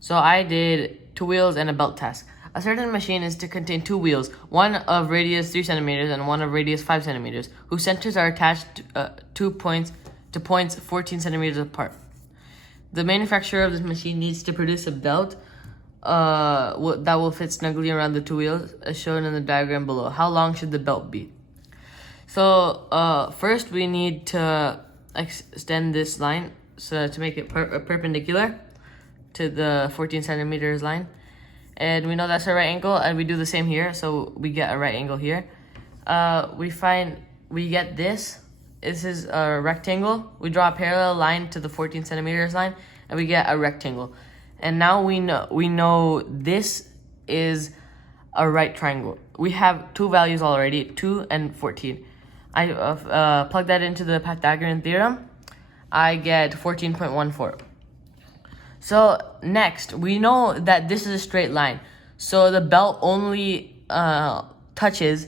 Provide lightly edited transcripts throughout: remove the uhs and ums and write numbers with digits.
So I did 2 wheels and a belt test. A certain machine is to contain 2 wheels, one of radius 3 centimeters and one of radius 5 centimeters, whose centers are attached to points 14 centimeters apart. The manufacturer of this machine needs to produce a belt that will fit snugly around the 2 wheels, as shown in the diagram below. How long should the belt be? So first we need to extend this line so to make it perpendicular to the 14 centimeters line. And we know that's a right angle, and we do the same here, so we get a right angle here. We get this. This is a rectangle. We draw a parallel line to the 14 centimeters line, and we get a rectangle. And now we know this is a right triangle. We have 2 values already, 2 and 14. I plug that into the Pythagorean theorem. I get 14.14. So next, we know that this is a straight line. So the belt only touches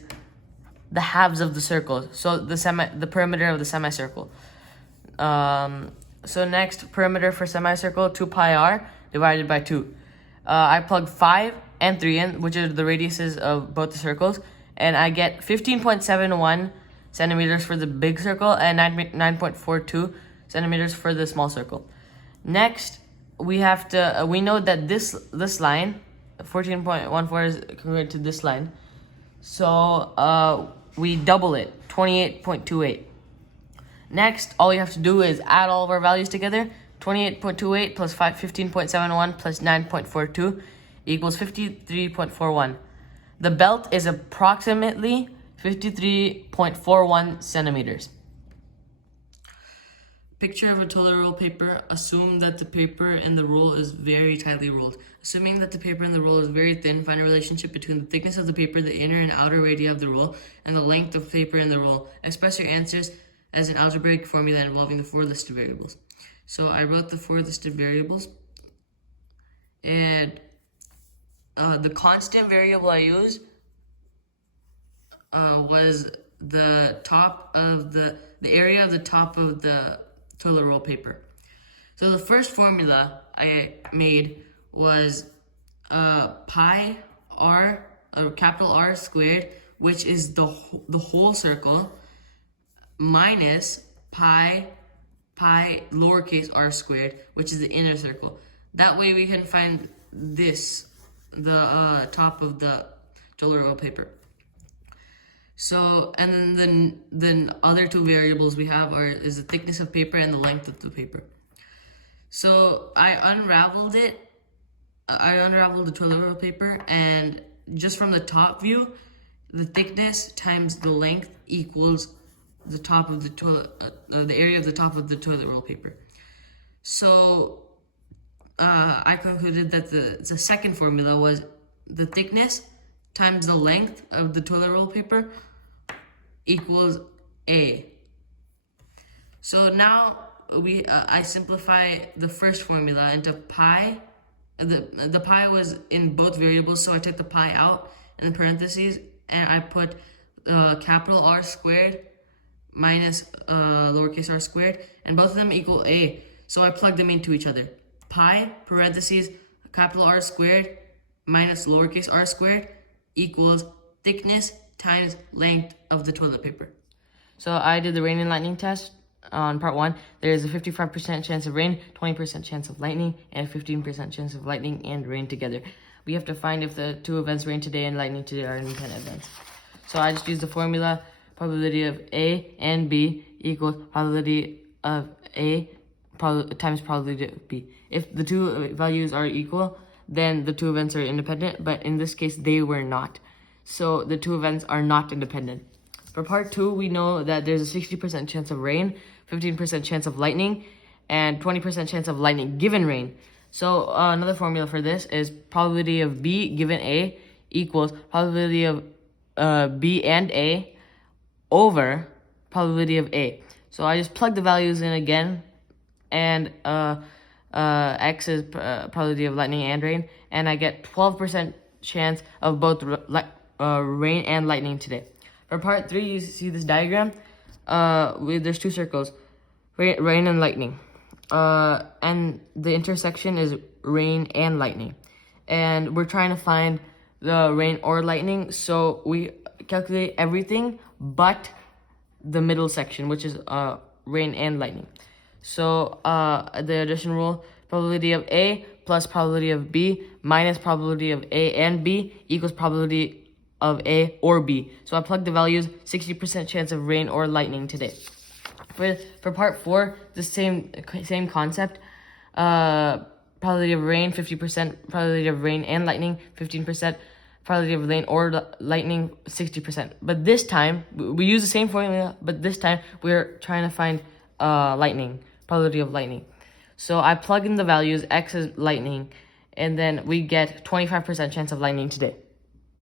the halves of the circle. So the perimeter of the semicircle. So next, perimeter for semicircle, 2 pi r divided by 2. I plug 5 and 3 in, which are the radiuses of both the circles, and I get 15.71 centimeters for the big circle and 9.42 centimeters for the small circle. Next, we know that this line, 14.14, is congruent to this line. So we double it, 28.28. Next, all we have to do is add all of our values together. 28.28 plus 15.71 plus 9.42 equals 53.41. The belt is approximately 53.41 centimeters. Picture of a toilet roll paper. Assume that the paper in the roll is very tightly rolled. Assuming that the paper in the roll is very thin, find a relationship between the thickness of the paper, the inner and outer radii of the roll, and the length of paper in the roll. Express your answers as an algebraic formula involving the 4 listed variables. So I wrote the 4 listed variables, and the constant variable I used was the top of the area of the top of the toilet roll paper. So the first formula I made was pi r, capital R squared, which is the whole circle, minus pi lowercase r squared, which is the inner circle. That way we can find this, the top of the toilet roll paper. So, and then other 2 variables we have is the thickness of paper and the length of the paper. So I unraveled it. I unraveled the toilet roll paper, and just from the top view, the thickness times the length equals the top of the toilet, the area of the top of the toilet roll paper. So I concluded that the second formula was the thickness times the length of the toilet roll paper equals A. So now I simplify the first formula into pi. The pi was in both variables, so I took the pi out in the parentheses, and I put capital R squared minus lowercase r squared, and both of them equal A. So I plugged them into each other. Pi, parentheses, capital R squared minus lowercase r squared equals thickness times length of the toilet paper. So I did the rain and lightning test on part 1. There is a 55% chance of rain, 20% chance of lightning, and a 15% chance of lightning and rain together. We have to find if the 2 events, rain today and lightning today, are independent events. So I just used the formula, probability of A and B equals probability of A times probability of B. If the 2 values are equal, then the 2 events are independent, but in this case, they were not. So the 2 events are not independent. For part 2, we know that there's a 60% chance of rain, 15% chance of lightning, and 20% chance of lightning given rain. So another formula for this is probability of B given A equals probability of B and A over probability of A. So I just plug the values in again, and X is probability of lightning and rain, and I get 12% chance of both rain and lightning today. For part 3, you see this diagram. There's 2 circles, rain and lightning. and the intersection is rain and lightning. And we're trying to find the rain or lightning, so we calculate everything but the middle section, which is rain and lightning. So the addition rule: probability of A plus probability of B minus probability of A and B equals probability of A or B. So I plugged the values: 60% chance of rain or lightning today. For part 4, the same concept. Probability of rain, 50%. Probability of rain and lightning, 15%. Probability of rain or lightning, 60%. But this time, we use the same formula, but this time we're trying to find lightning, probability of lightning. So I plug in the values, X is lightning, and then we get 25% chance of lightning today.